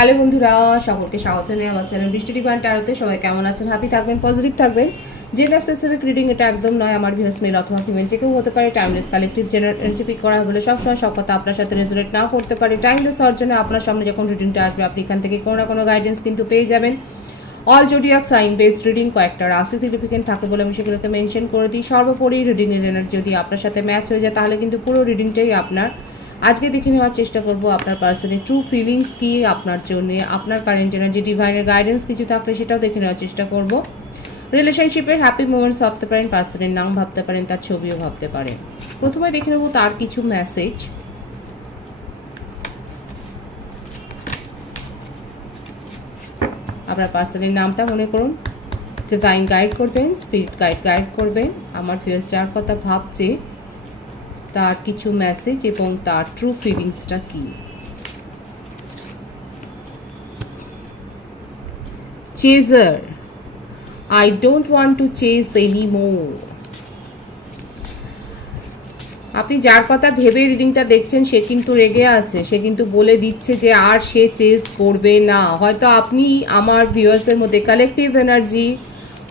Hello বন্ধুরা, সকলকে স্বাগত জানাই আমার চ্যানেল বৃষ্টি ডিভাইন ট্যারোতে। সবাই কেমন আছেন? হ্যাপি থাকবেন, পজিটিভ থাকবেন। জেন্ডার স্পেসিফিক রিডিং এটা একদম নয়। আমার ভিউয়ার্স মেল অথবা ফিমেল যে কেউ হতে পারে। Timeless collective general energy pick করা বলে সবসময় সব কথা আপনার সাথে রেজোনেট নাও করতে পারে। টাইমলেস হওয়ার জন্য আপনার সামনে যখন রিডিংটা আসবে আপনি এখান থেকে কোনো না কোনো গাইডেন্স কিন্তু পেয়ে যাবেন। All zodiac sign based reading, কয়েকটা রাশি সিগনিফিকেন্ট থাকে বলে আমি সেগুলোকে মেনশন করে দিই। সর্বোপরি রিডিংয়ের এনার্জি যদি আপনার সাথে ম্যাচ হয়ে যায় তাহলে কিন্তু পুরো রিডিংটাই আপনার। আজকে দেখে নেওয়ার চেষ্টা করব আপনার পার্সনের ট্রু ফিলিংস কি আপনার জন্য, আপনার কারেন্ট এনার্জি, ডিভাইনের গাইডেন্স কিছু থাকলে সেটাও দেখে নেওয়ার চেষ্টা করব। রিলেশনশিপের হ্যাপি মোমেন্টস ভাবতে পারেন, পার্সনের নাম ভাবতে পারেন, তার ছবিও ভাবতে পারেন। প্রথমে দেখে নেব তার কিছু মেসেজ। আপনার পার্সনের নামটা মনে করুন, ডিভাইন গাইড করবেন, স্পিরিট গাইড করবেন। আমার ফিয়ার্স যার কথা ভাবছে তার কিছু মেসেজ এবং তার ট্রু ফিলিংসটা কি। Chaser, I don't want to chase anymore. আপনি যার কথা ভেবে রিডিংটা দেখছেন সে কিন্তু রেগে আছে, সে কিন্তু বলে দিচ্ছে যে আর সে চেজ করবে না। হয়তো আপনি আমার ভিউয়ার্সের মধ্যে কালেকটিভ এনার্জি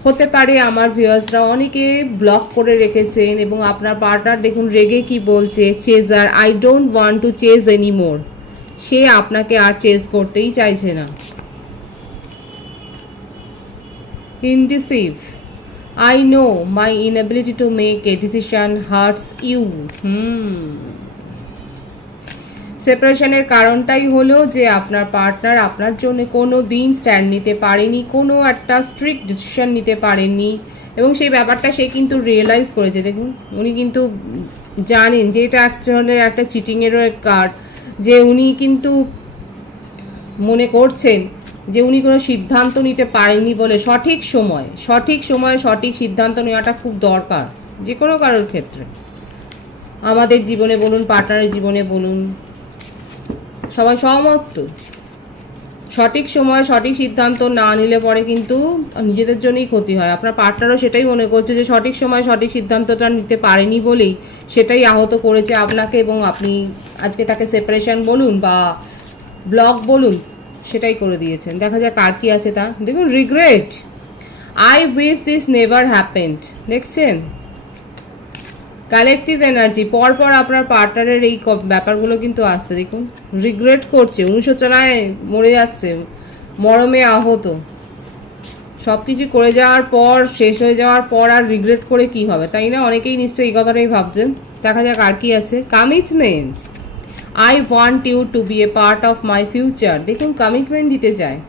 হতে পারে, আমার ভিউয়ার্সরা অনেকে ব্লক করে রেখেছেন এবং আপনার পার্টনার দেখুন রেগে কি বলছে, chaser, I don't want to chase anymore. সে আপনাকে আর চেজ করতেই চাইছে না। ইনডিসিভ, I know my inability to make a decision hurts you. সেপারেশনের কারণটাই হলো যে আপনার পার্টনার আপনার জন্য কোনো দিন স্ট্যান্ড নিতে পারেনি, কোনো একটা স্ট্রিক্ট ডিসিশন নিতে পারেনি এবং সেই ব্যাপারটা সে কিন্তু রিয়েলাইজ করেছে। দেখুন উনি কিন্তু জানেন যে এটা এক ধরনের একটা চিটিংয়েরও কার্ড, যে উনি কিন্তু মনে করছেন যে উনি কোনো সিদ্ধান্ত নিতে পারেননি বলে সঠিক সময়ে সঠিক সিদ্ধান্ত নেওয়াটা খুব দরকার যে কোনো কারোর ক্ষেত্রে, আমাদের জীবনে বলুন, পার্টনারের জীবনে বলুন, সবাই সহমত তো। সঠিক সময়ে সঠিক সিদ্ধান্ত না নিলে পরে কিন্তু নিজেদের জন্যই ক্ষতি হয়। আপনার পার্টনারও সেটাই মনে করছে যে সঠিক সময়ে সঠিক সিদ্ধান্তটা নিতে পারেনি বলেই সেটাই আহত করেছে আপনাকে এবং আপনি আজকে তাকে সেপারেশন বলুন বা ব্লক বলুন সেটাই করে দিয়েছেন। দেখা যাক কার কি আছে তার। দেখুন regret, I wish this never happened. দেখছেন কালেকটিভ এনার্জি পরপর আপনার পার্টনারের এই ব্যাপারগুলো কিন্তু আসছে। দেখুন রিগ্রেট করছে, অনুশোচনায় মরে যাচ্ছে, মরমে আহত। সব কিছু করে যাওয়ার পর, শেষ হয়ে যাওয়ার পর আর রিগ্রেট করে কি হবে, তাই না? অনেকেই নিশ্চয়ই এই কথাটাই ভাবছেন। দেখা যাক আর কি আছে। Commitment, I want you to be a part of my future. দেখুন কমিটমেন্ট দিতে চায়,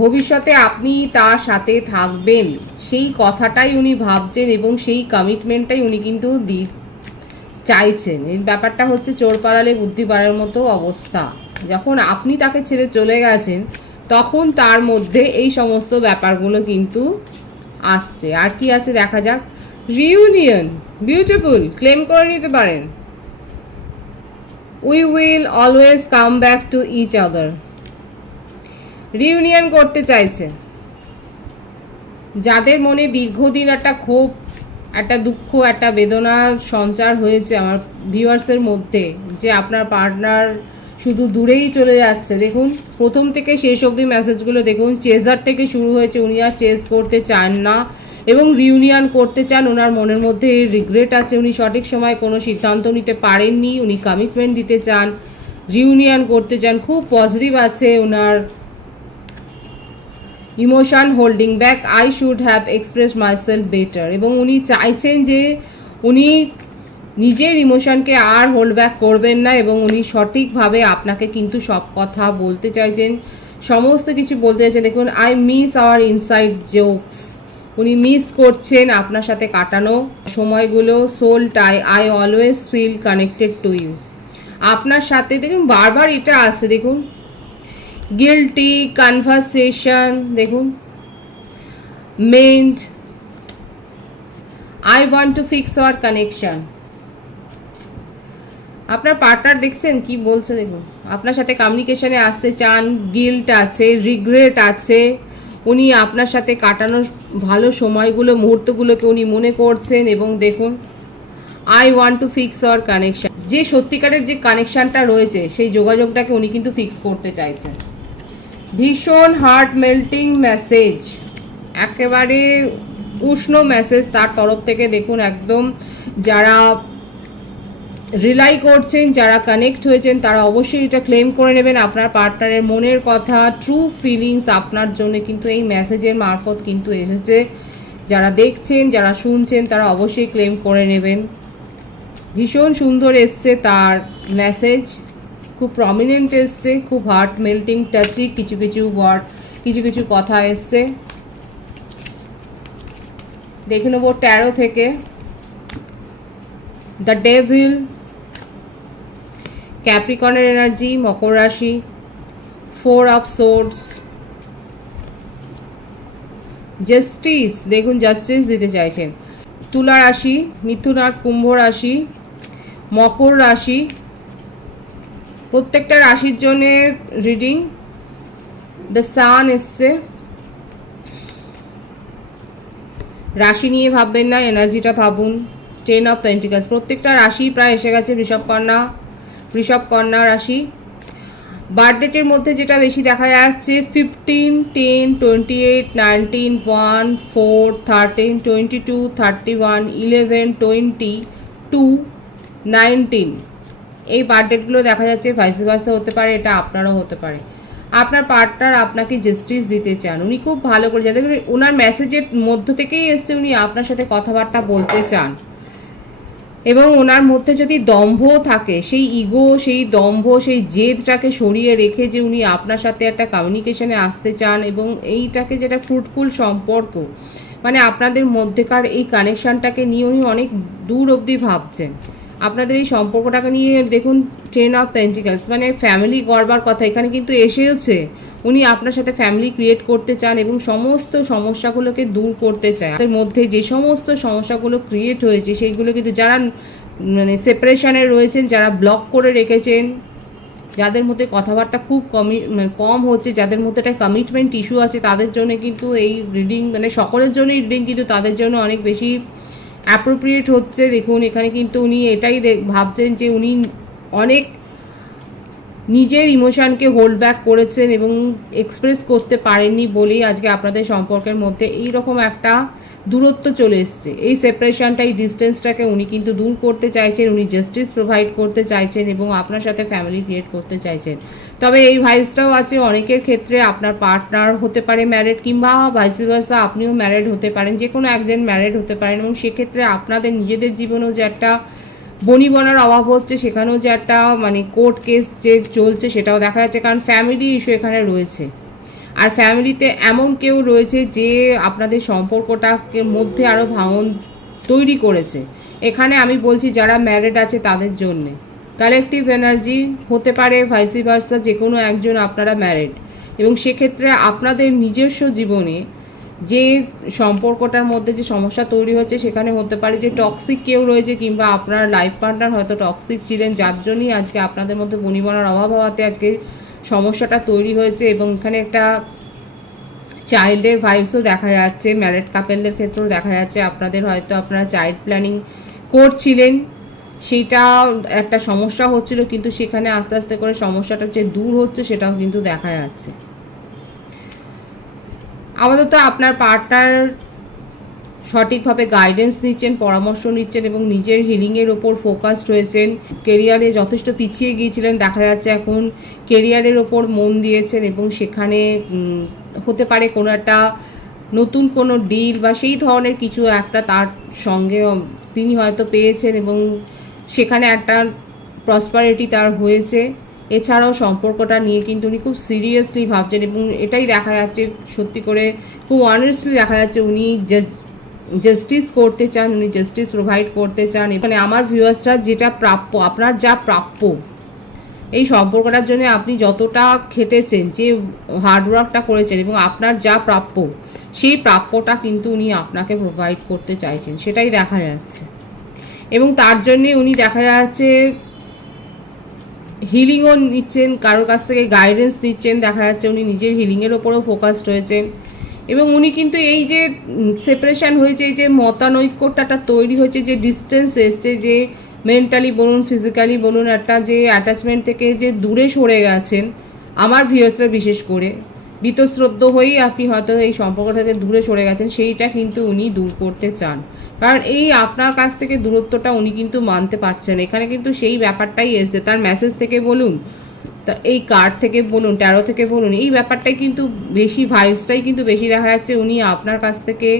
ভবিষ্যতে আপনি তার সাথে থাকবেন সেই কথাটাই উনি ভাবছেন এবং সেই কমিটমেন্টটাই উনি কিন্তু চাইছেন। এই ব্যাপারটা হচ্ছে চোর পালালে বুদ্ধি বাড়ার মতো অবস্থা। যখন আপনি তাকে ছেড়ে চলে গেছেন তখন তার মধ্যে এই সমস্ত ব্যাপারগুলো কিন্তু আসছে। আর কি আছে দেখা যাক। রিউনিয়ন, বিউটিফুল, ক্লেম করে নিতে পারেন। We will always come back to each other. Reunion করতে চাইছে। যাদের মনে দীর্ঘদিন একটা ক্ষোভ, একটা দুঃখ, একটা বেদনা সঞ্চার হয়েছে আমার ভিউয়ার্সের মধ্যে, যে আপনার পার্টনার শুধু দূরেই চলে যাচ্ছে। দেখুন প্রথম থেকে শেষ অবধি মেসেজগুলো দেখুন, চেজার থেকে শুরু হয়েছে, উনি আর চেজ করতে চান না এবং রিউনিয়ন করতে চান। ওনার মনের মধ্যে রিগ্রেট আছে, উনি সঠিক সময় কোনো সিদ্ধান্ত নিতে পারেননি, উনি কমিটমেন্ট দিতে চান, রিউনিয়ন করতে চান, খুব পজিটিভ আছে ওনার emotion. Holding back, I should have express myself better. এবং উনি চাইছেন যে উনি নিজের ইমোশনকে আর হোল্ড ব্যাক করবেন না এবং উনি সঠিকভাবে আপনাকে কিন্তু সব কথা বলতে চাইছেন, সমস্ত কিছু বলতে চাইছেন। দেখুন I miss our inside jokes, উনি মিস করছেন আপনার সাথে কাটানো সময়গুলো। Soul tie, I always feel connected to you. আপনার সাথে দেখুন বারবার এটা আসছে। দেখুন গিল্টি, কনভারসেশন, দেখুন মেন্ট, I want to fix our connection. আপনার পার্টনার দেখছেন কি বলছে, দেখুন আপনার সাথে কমিউনিকেশনে আসতে চান, গিল্ট আছে, রিগ্রেট আছে, উনি আপনার সাথে কাটানো ভালো সময়গুলো, মুহূর্তগুলোকে উনি মনে করছেন এবং দেখুন I want to fix our connection. যে সত্যিকারের যে কানেকশনটা রয়েছে সেই যোগাযোগটাকে উনি কিন্তু ফিক্স করতে চাইছেন। ভীষণ হার্ট মেল্টিং মেসেজ, একেবারে উষ্ণ মেসেজ তার তরফ থেকে। দেখুন একদম যারা রিলাই করছেন, যারা কানেক্ট হয়েছেন তারা অবশ্যই এটা ক্লেম করে নেবেন। আপনার পার্টনারের মনের কথা, ট্রু ফিলিংস আপনার জন্য কিন্তু এই মেসেজের মারফত কিন্তু এসেছে। যারা দেখছেন, যারা শুনছেন তারা অবশ্যই ক্লেম করে নেবেন। ভীষণ সুন্দর এসছে তার মেসেজ, খুব প্রমিনেন্ট এসছে, খুব হার্ট মেল্টিং টাচি কিছু কিছু ওয়ার্ড, কিছু কিছু কথা এসছে। দেখে নেব ট্যারো থেকে। দ্য ডেভিল, ক্যাপ্রিকনের এনার্জি, মকর রাশি, 4 অফ সোর্ডস, জাস্টিস, দেখুন জাস্টিস দিতে চাইছেন। তুলা রাশি, মিথুন আর কুম্ভ রাশি, মকর রাশি, প্রত্যেকটা রাশির জন্য রিডিং। দ্য সান এসছে, রাশি নিয়ে ভাববেন না, এনার্জিটা ভাবুন। 10 অফ পেন্টিকলস, প্রত্যেকটা রাশি প্রায় এসে গেছে। বৃষভ কন্যা রাশি। বার্থডেটের মধ্যে যেটা বেশি দেখা যাচ্ছে 15, 10, 28, 19, 1, 4, 13, 22, 31, 11, 20, 2, 19, এই বার্থডেটগুলো দেখা যাচ্ছে। ভাইস ভার্সা হতে পারে, এটা আপনারও হতে পারে। আপনার পার্টনার আপনাকে জাস্টিস দিতে চান, উনি খুব ভালো করে, যাতে ওনার মেসেজের মধ্য থেকেই এসছে উনি আপনার সাথে কথাবার্তা বলতে চান। এবং ওনার মধ্যে যদি দম্ভ থাকে, সেই ইগো, সেই দম্ভ, সেই জেদটাকে সরিয়ে রেখে যে উনি আপনার সাথে একটা কমিউনিকেশনে আসতে চান, এবং এইটাকে যেটা ফ্রুটফুল সম্পর্ক, মানে আপনাদের মধ্যেকার এই কানেকশানটাকে নিয়ে উনি অনেক দূর অবধি ভাবছেন। আপনাদের এই সম্পর্কটাকে নিয়ে দেখুন 10 অফ পেন্টিকলস, মানে ফ্যামিলি গড়বার কথা এখানে কিন্তু এসেওছে। উনি আপনার সাথে ফ্যামিলি ক্রিয়েট করতে চান এবং সমস্ত সমস্যাগুলোকে দূর করতে চায়। তাদের মধ্যে যে সমস্ত সমস্যাগুলো ক্রিয়েট হয়েছে সেইগুলো কিন্তু, যারা মানে সেপারেশনে রয়েছেন, যারা ব্লক করে রেখেছেন, যাদের মধ্যে কথাবার্তা খুব কম হচ্ছে, যাদের মধ্যে একটা কমিটমেন্ট ইস্যু আছে, তাদের জন্য কিন্তু এই রিডিং, মানে সকলের জন্যই রিডিং কিন্তু তাদের জন্য অনেক বেশি অ্যাপ্রোপ্রিয়েট হচ্ছে। দেখুন এখানে কিন্তু উনি এটাই ভাবছেন যে উনি অনেক নিজের ইমোশনকে হোল্ড ব্যাক করেছেন এবং এক্সপ্রেস করতে পারেননি বলেই আজকে আপনাদের সম্পর্কের মধ্যে এইরকম একটা দূরত্ব চলে এসছে। এই সেপারেশনটা, এই ডিস্টেন্সটাকে উনি কিন্তু দূর করতে চাইছেন, উনি জাস্টিস প্রোভাইড করতে চাইছেন এবং আপনার সাথে ফ্যামিলি ক্রিয়েট করতে চাইছেন। তবে এই ভাইসটাও আছে অনেকের ক্ষেত্রে, আপনার পার্টনার হতে পারে ম্যারিড, কিংবা ভাইস ভার্সা আপনিও ম্যারিড হতে পারেন, যে কোনো একজন ম্যারিড হতে পারেন। এবং সেক্ষেত্রে আপনাদের নিজেদের জীবনেও যে একটা বনিবনার অভাব হচ্ছে, সেখানেও যে একটা মানে কোর্ট কেস যে চলছে সেটাও দেখা যাচ্ছে, কারণ ফ্যামিলি ইস্যু এখানে রয়েছে। আর ফ্যামিলিতে এমন কেউ রয়েছে যে আপনাদের সম্পর্কটাকে মধ্যে আরও ভাঙন তৈরি করেছে। এখানে আমি বলছি যারা ম্যারিড আছে তাদের জন্যে কালেকটিভ এনার্জি হতে পারে, ভাইসি ভার্সা যে কোনো একজন আপনারা ম্যারিড, এবং সেক্ষেত্রে আপনাদের নিজস্ব জীবনে যে সম্পর্কটার মধ্যে যে সমস্যা তৈরি হচ্ছে, সেখানে হতে পারে যে টক্সিক কেউ রয়েছে, কিংবা আপনার লাইফ পার্টনার হয়তো টক্সিক ছিলেন, যার জন্যই আজকে আপনাদের মধ্যে বনিবনার অভাব হওয়াতে আজকে সমস্যাটা তৈরি হয়েছে। এবং এখানে একটা চাইল্ডের ভাইবসও দেখা যাচ্ছে, ম্যারিড কাপেলদের ক্ষেত্রেও দেখা যাচ্ছে। আপনাদের হয়তো আপনারা চাইল্ড প্ল্যানিং করছিলেন, সেটা একটা সমস্যা হচ্ছিল, কিন্তু সেখানে আস্তে আস্তে করে সমস্যাটা যে দূর হচ্ছে সেটাও কিন্তু দেখা যাচ্ছে। আপাতত আপনার পার্টনার সঠিকভাবে গাইডেন্স নিচ্ছেন, পরামর্শ নিচ্ছেন এবং নিজের হিলিংয়ের ওপর ফোকাসড হয়েছেন। কেরিয়ারে যথেষ্ট পিছিয়ে গিয়েছিলেন, দেখা যাচ্ছে এখন কেরিয়ারের ওপর মন দিয়েছেন এবং সেখানে হতে পারে কোনো একটা নতুন কোনো ডিল বা সেই ধরনের কিছু একটা তার সঙ্গে তিনি হয়তো পেয়েছেন এবং সেখানে একটা প্রসপারিটি তার হয়েছে। এছাড়াও সম্পর্কটা নিয়ে কিন্তু উনি খুব সিরিয়াসলি ভাবছেন এবং এটাই দেখা যাচ্ছে, সত্যি করে খুব অনেস্টলি দেখা যাচ্ছে উনি জাস্টিস করতে চান, উনি জাস্টিস প্রোভাইড করতে চান। এখানে আমার ভিউয়ার্সরা যেটা প্রাপ্য, আপনার যা প্রাপ্য, এই সম্পর্কটার জন্য আপনি যতটা খেটেছেন, যে হার্ডওয়ার্কটা করেছেন এবং আপনার যা প্রাপ্য, সেই প্রাপ্যটা কিন্তু উনি আপনাকে প্রোভাইড করতে চাইছেন, সেটাই দেখা যাচ্ছে। এবং তার জন্যে উনি দেখা যাচ্ছে হিলিংও নিচ্ছেন, কারোর কাছ থেকে গাইডেন্স নিচ্ছেন, দেখা যাচ্ছে উনি নিজের হিলিংয়ের ওপরেও ফোকাসড হয়েছেন। এবং উনি কিন্তু এই যে সেপারেশন হয়েছে, এই যে মতানৈক্যটা তৈরি হয়েছে, যে ডিস্টেন্স এসছে, যে মেন্টালি বলুন ফিজিক্যালি বলুন একটা যে অ্যাটাচমেন্ট থেকে যে দূরে সরে গেছেন, আমার ভিউয়ার্সরা বিশেষ করে বীতশ্রদ্ধ হয়েই আপনি হয়তো এই সম্পর্ক থেকে দূরে সরে গেছেন, সেইটা কিন্তু উনি দূর করতে চান। কারণ এই আপনার কাছ থেকে দূরত্বটা উনি কিন্তু মানতে পারছেন। এখানে কিন্তু সেই ব্যাপারটাই এসছে, তার মেসেজ থেকে বলুন, তা এই কার্ড থেকে বলুন, ট্যারো থেকে বলুন, এই ব্যাপারটাই কিন্তু বেশি, ভাইবসটাই কিন্তু বেশি দেখা যাচ্ছে। উনি আপনার কাছ থেকে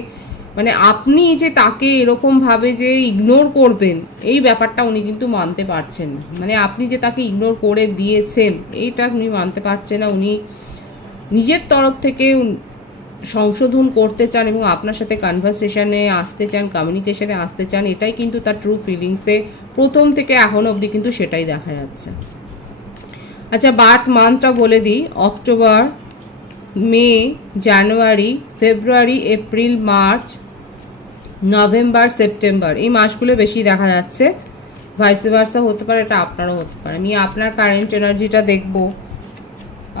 মানে আপনি যে তাকে এরকমভাবে যে ইগনোর করবেন, এই ব্যাপারটা উনি কিন্তু মানতে পারছেন না। মানে আপনি যে তাকে ইগনোর করে দিয়েছেন, এইটা উনি মানতে পারছেন না। উনি নিজের তরফ থেকে সংশোধন করতে চান এবং আপনার সাথে কনভারসেশনে আসতে চান, কমিউনিকেশনে আসতে চান। এটাই কিন্তু তার ট্রু ফিলিংসে প্রথম থেকে এখন অবধি কিন্তু সেটাই দেখা যাচ্ছে। আচ্ছা, বার্থ মান্থটা বলে দিই। অক্টোবর, মে, জানুয়ারি, ফেব্রুয়ারি, এপ্রিল, মার্চ, নভেম্বর, সেপ্টেম্বর, এই মাসগুলো বেশি দেখা যাচ্ছে। ভাইস ভার্সা হতে পারে, এটা আপনারও হতে পারে। আমি আপনার কারেন্ট এনার্জিটা দেখব।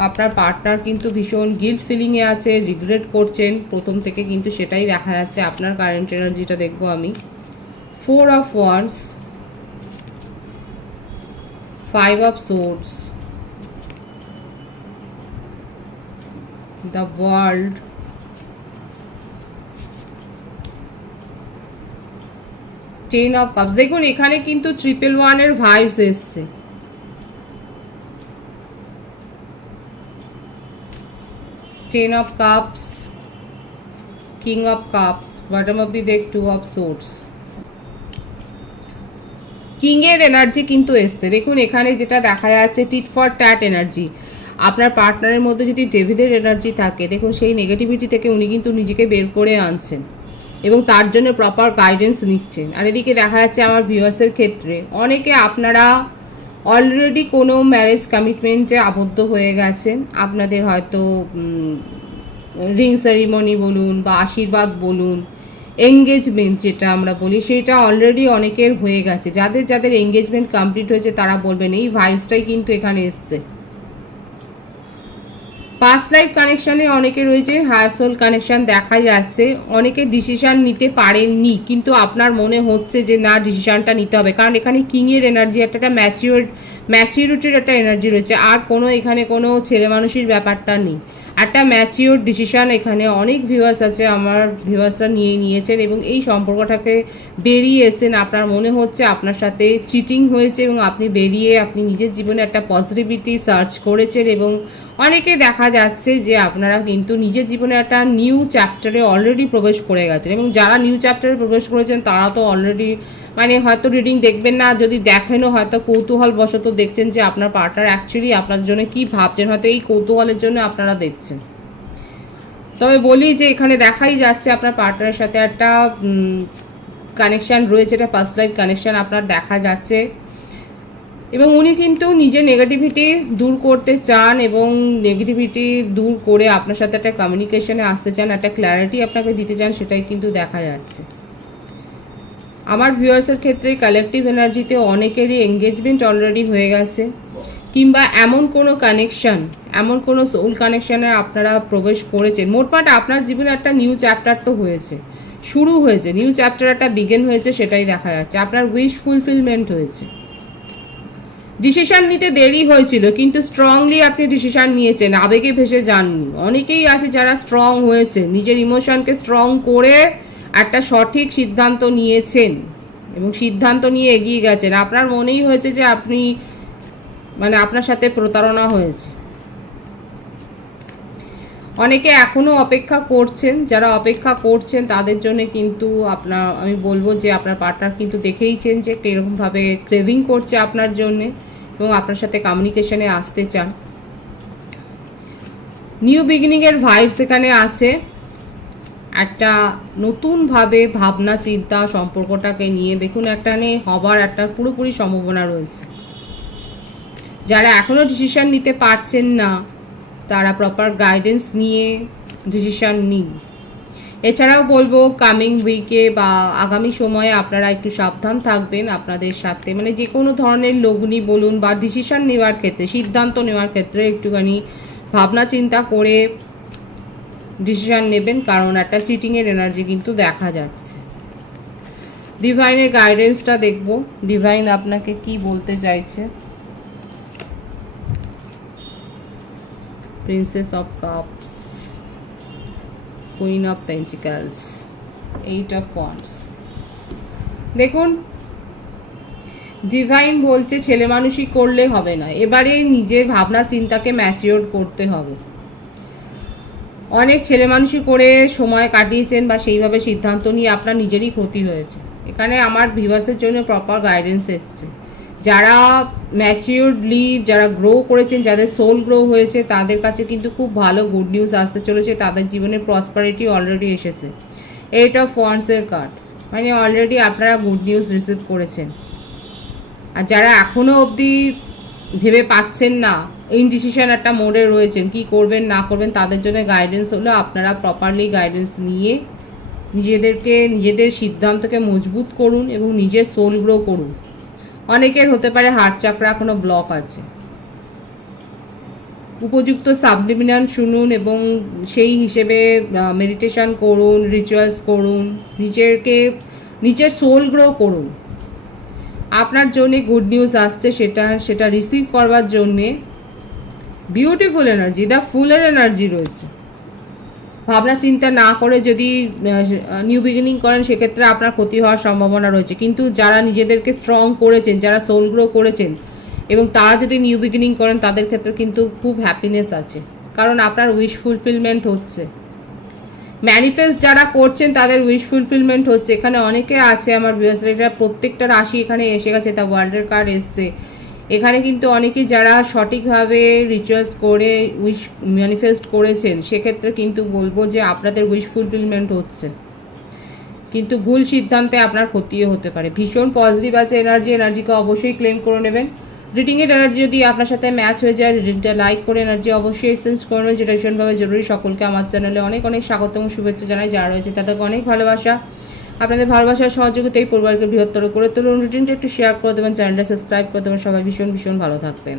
আপনার পার্টনার কিন্তু ভীষণ গিল্ট ফিলিংয়ে আছে, রিগ্রেট করছেন প্রথম থেকে, কিন্তু সেটাই দেখা যাচ্ছে। আপনার কারেন্ট এনার্জিটা দেখব আমি। 4 of Wands, 5 of Swords, the World, 10 of Cups। দেখুন এখানে কিন্তু 111 এর ভাইবস এসছে। Ten of Cups, King of Cups, bottom of the deck 2 of Swords, king এর এনার্জি কিন্তু এসছে। দেখুন এখানে যেটা দেখা যাচ্ছে, টিট ফর ট্যাট এনার্জি। আপনার পার্টনারের মধ্যে যদি ডেভিলের এনার্জি থাকে, দেখুন সেই নেগেটিভিটি থেকে উনি কিন্তু নিজেকে বের করে আনছেন এবং তার জন্য প্রপার গাইডেন্স নিচ্ছেন। আর এদিকে দেখা যাচ্ছে আমার ভিউয়ার্সের ক্ষেত্রে অনেকে আপনারা অলরেডি কোনো ম্যারেজ কমিটমেন্টে আবদ্ধ হয়ে গেছেন। আপনাদের হয়তো রিং সেরিমনি বলুন বা আশীর্বাদ বলুন, এঙ্গেজমেন্ট যেটা আমরা বলি, সেটা অলরেডি অনেকের হয়ে গেছে। যাদের যাদের এঙ্গেজমেন্ট কমপ্লিট হয়েছে তারা বলবেন এই ভাইবসটাই কিন্তু এখানে এসছে। পাস্ট লাইফ কানেকশানে অনেকে রয়েছে, হায়ার সোল কানেকশান দেখা যাচ্ছে। অনেকে ডিসিশান নিতে পারেননি, কিন্তু আপনার মনে হচ্ছে যে না, ডিসিশানটা নিতে হবে। কারণ এখানে কিংয়ের এনার্জি, একটা ম্যাচিউরিটির একটা এনার্জি রয়েছে। আর কোনো এখানে কোনো ছেলে মানুষের ব্যাপারটা নেই, একটা ম্যাচিওর ডিসিশান এখানে অনেক ভিউয়ার্স আছে, আমার ভিউয়ার্সরা নিয়েছেন এবং এই সম্পর্কটাকে বেরিয়ে এসেছেন। আপনার মনে হচ্ছে আপনার সাথে চিটিং হয়েছে এবং আপনি বেরিয়ে আপনি নিজের জীবনে একটা পজিটিভিটি সার্চ করেছেন এবং অনেকে দেখা যাচ্ছে যে আপনারা কিন্তু নিজের জীবনে একটা নিউ চ্যাপ্টারে অলরেডি প্রবেশ করে গেছেন। এবং যারা নিউ চ্যাপ্টারে প্রবেশ করেছেন তারা তো অলরেডি মানে হয়তো রিডিং দেখবেন না, যদি দেখেনও হয়তো কৌতূহল বশত দেখছেন যে আপনার পার্টনার অ্যাকচুয়ালি আপনার জন্য কি ভাবছেন, হয়তো এই কৌতূহলের জন্য আপনারা দেখছেন। তবে বলি যে এখানে দেখাই যাচ্ছে আপনার পার্টনারের সাথে একটা কানেকশান রয়েছে, এটা পাস্ট লাইফ কানেকশান আপনার দেখা যাচ্ছে এবং উনি কিন্তু নিজের নেগেটিভিটি দূর করতে চান এবং নেগেটিভিটি দূর করে আপনার সাথে একটা কমিউনিকেশনে আসতে চান, একটা ক্ল্যারিটি আপনাকে দিতে চান, সেটাই কিন্তু দেখা যাচ্ছে। আমার ভিউয়ার্সের ক্ষেত্রে কালেকটিভ এনার্জিতে অনেকেরই এঙ্গেজমেন্ট অলরেডি হয়ে গেছে, কিংবা এমন কোনো কানেকশান, এমন কোনো সোল কানেকশানে আপনারা প্রবেশ করেছেন। মোটমাট আপনার জীবনে একটা নিউ চ্যাপ্টার তো হয়েছে, শুরু হয়েছে, নিউ চ্যাপ্টার একটা বিগিন হয়েছে, সেটাই দেখা যাচ্ছে। আপনার উইশ ফুলফিলমেন্ট হয়েছে। ডিসিশান নিতে দেরি হয়েছিল, কিন্তু স্ট্রংলি আপনি ডিসিশান নিয়েছেন, আবেগে ভেসে যাননি। অনেকেই আছে যারা স্ট্রং হয়েছে, নিজের ইমোশনকে স্ট্রং করে একটা সঠিক সিদ্ধান্ত নিয়েছেন এবং সিদ্ধান্ত নিয়ে এগিয়ে গেছেন। আপনার মনেই হয়েছে যে আপনি মানে আপনার সাথে প্রতারণা হয়েছে। অনেকে এখনও অপেক্ষা করছেন, যারা অপেক্ষা করছেন তাদের জন্য কিন্তু আমি বলবো যে আপনার পার্টনার কিন্তু দেখেইছেন যে এরকমভাবে ক্রেভিং করছে আপনার জন্যে এবং আপনার সাথে কমিউনিকেশনে আসতে চান। নিউ বিগিনিংয়ের ভাইবস এখানে আছে, একটা নতুনভাবে ভাবনা চিন্তা সম্পর্কটাকে নিয়ে দেখুন একটা হবার একটা পুরোপুরি সম্ভাবনা রয়েছে। যারা এখনও ডিসিশন নিতে পারছেন না তারা প্রপার গাইডেন্স নিয়ে ডিসিশন নিন। এছাড়াও বলবো কামিং উইকে বা আগামী সময়ে আপনারা একটু সাবধান থাকবেন আপনাদের সাথে, মানে যে কোনো ধরনের লগ্নি বলুন বা ডিসিশন নেওয়ার ক্ষেত্রে, সিদ্ধান্ত নেওয়ার ক্ষেত্রে একটুখানি ভাবনা চিন্তা করে ডিসিশন নেবেন, কারণ একটা চিটিংয়ের এনার্জি কিন্তু দেখা যাচ্ছে। ডিভাইনের গাইডেন্সটা দেখব, ডিভাইন আপনাকে কি বলতে চাইছে। Princess of cups, queen of pentacles, 8 of wands. দেখুন, ডিভাইন বলছে ছেলে মানুষই করলে হবে না, এবারে নিজের ভাবনা চিন্তাকে ম্যাচিওর করতে হবে। অনেক ছেলে মানুষই করে সময় কাটিয়েছেন বা সেইভাবে সিদ্ধান্ত নিয়ে আপনার নিজেরই ক্ষতি হয়েছে। এখানে আমার ভিউয়ার্সের জন্য প্রপার গাইডেন্স এসছে। যারা ম্যাচিওরলি যারা গ্রো করেছেন, যাদের সোল গ্রো হয়েছে, তাদের কাছে কিন্তু খুব ভালো গুড নিউজ আসতে চলেছে। তাদের জীবনে প্রসপারিটি অলরেডি এসেছে। 8 অফ ওয়ান্ডসের কার্ড, মানে অলরেডি আপনারা গুড নিউজ রিসিভ করেছেন। আর যারা এখনও অবধি ভেবে পাচ্ছেন না, ইনডিসিশন একটা মোডে রয়েছেন, কি করবেন না করবেন, তাদের জন্য গাইডেন্স হলো আপনারা প্রপারলি গাইডেন্স নিয়ে নিজেদের সিদ্ধান্তকে মজবুত করুন এবং নিজের সোল গ্রো করুন। অনেকের হতে পারে হার্ট চাকরা কোনো ব্লক আছে, উপযুক্ত সাবলিমিনাল শুনুন এবং সেই হিসেবে মেডিটেশন করুন, রিচুয়ালস করুন, নিজের সোল গ্রো করুন। আপনার জন্য গুড নিউজ আসছে, সেটা রিসিভ করবার জন্যে বিউটিফুল এনার্জি, দ্য ফুলের এনার্জি রয়েছে। ভাবনা চিন্তা না করে যদি নিউ বিগিনিং করেন, সেক্ষেত্রে আপনার ক্ষতি হওয়ার সম্ভাবনা রয়েছে। কিন্তু যারা নিজেদেরকে স্ট্রং করেছেন, যারা সোল গ্রো করেছেন এবং তারা যদি নিউ বিগিনিং করেন, তাদের ক্ষেত্রে কিন্তু খুব হ্যাপিনেস আছে, কারণ আপনার উইশ ফুলফিলমেন্ট হচ্ছে। ম্যানিফেস্ট যারা করছেন তাদের উইশ ফুলফিলমেন্ট হচ্ছে। এখানে অনেকে আছে আমার ভিউয়ার্সরা, প্রত্যেকটা রাশি এখানে এসে গেছে, তা ওয়ার্ল্ডের কার্ড এসছে। এখানে কিন্তু অনেকেই যারা সঠিকভাবে রিচুয়ালস করে উইশ ম্যানিফেস্ট করেছেন, সেক্ষেত্রে কিন্তু বলবো যে আপনাদের উইশ ফুলফিলমেন্ট হচ্ছে, কিন্তু ভুল সিদ্ধান্তে আপনার ক্ষতিও হতে পারে। ভীষণ পজিটিভ আছে এনার্জিকে অবশ্যই ক্লেম করে নেবেন। রিডিংয়ের এনার্জি যদি আপনার সাথে ম্যাচ হয়ে যায়, রিডিংটা লাইক করে এনার্জি অবশ্যই এক্সচেঞ্জ করবেন, যেটা ভীষণভাবে জরুরি। সকলকে আমার চ্যানেলে অনেক অনেক স্বাগতম শুভেচ্ছা জানাই। যারা রয়েছে তাদেরকে অনেক ভালোবাসা। আপনাদের ভালোবাসার সহযোগিতাই পরিবারকে বৃহত্তর করে তুলুন। রিডিংটা একটু শেয়ার করে দেবেন, চ্যানেলটা সাবস্ক্রাইব করে দেবেন। সবাই ভীষণ ভীষণ ভালো থাকবেন।